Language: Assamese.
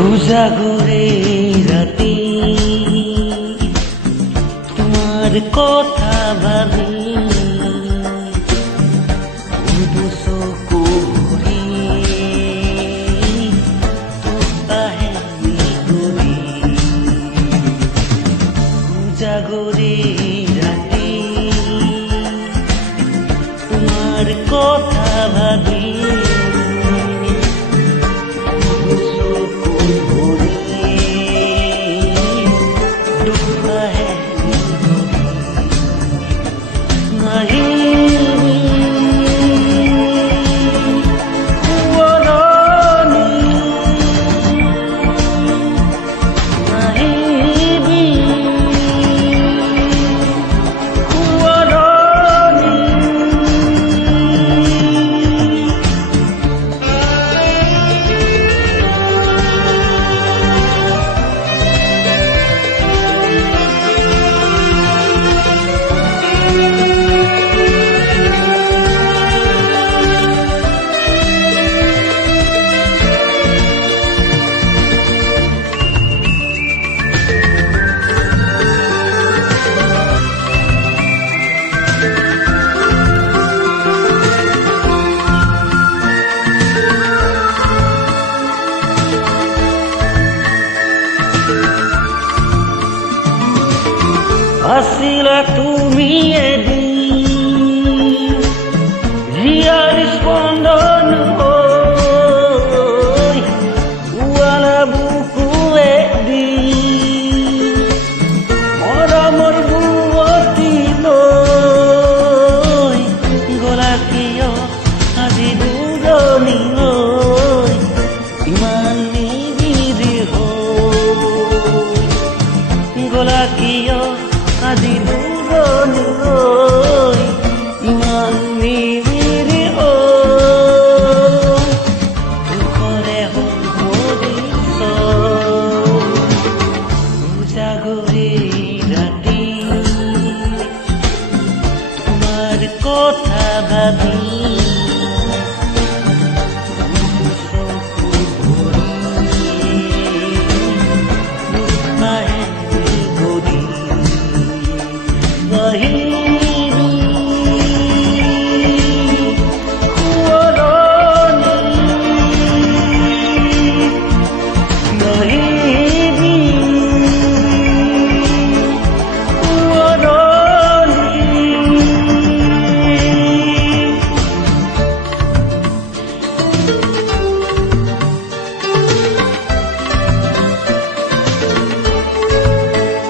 উজাগৰে ৰাতে তোমাৰ কথা ভাবি শুধু চকু ভৰি তোকাহে কৰি উজাগৰে ৰাতে তোমাৰ কথা ভাবি আছিলা তুমি এদিন হিয়াৰ স্পন্দন হৈ উৱালা বুকুৱে দি মৰমৰ বুৱতী লৈ গলা কিয় আজি দূৰণি হৈ ইমান নিবিড় হৈ গলা কিয় আজি দূৰণি হৈ ইমান নিবিড় দুখৰে হ'ল পৰিছ উজাগৰে ৰাতি তোমাৰ কথা ভাবি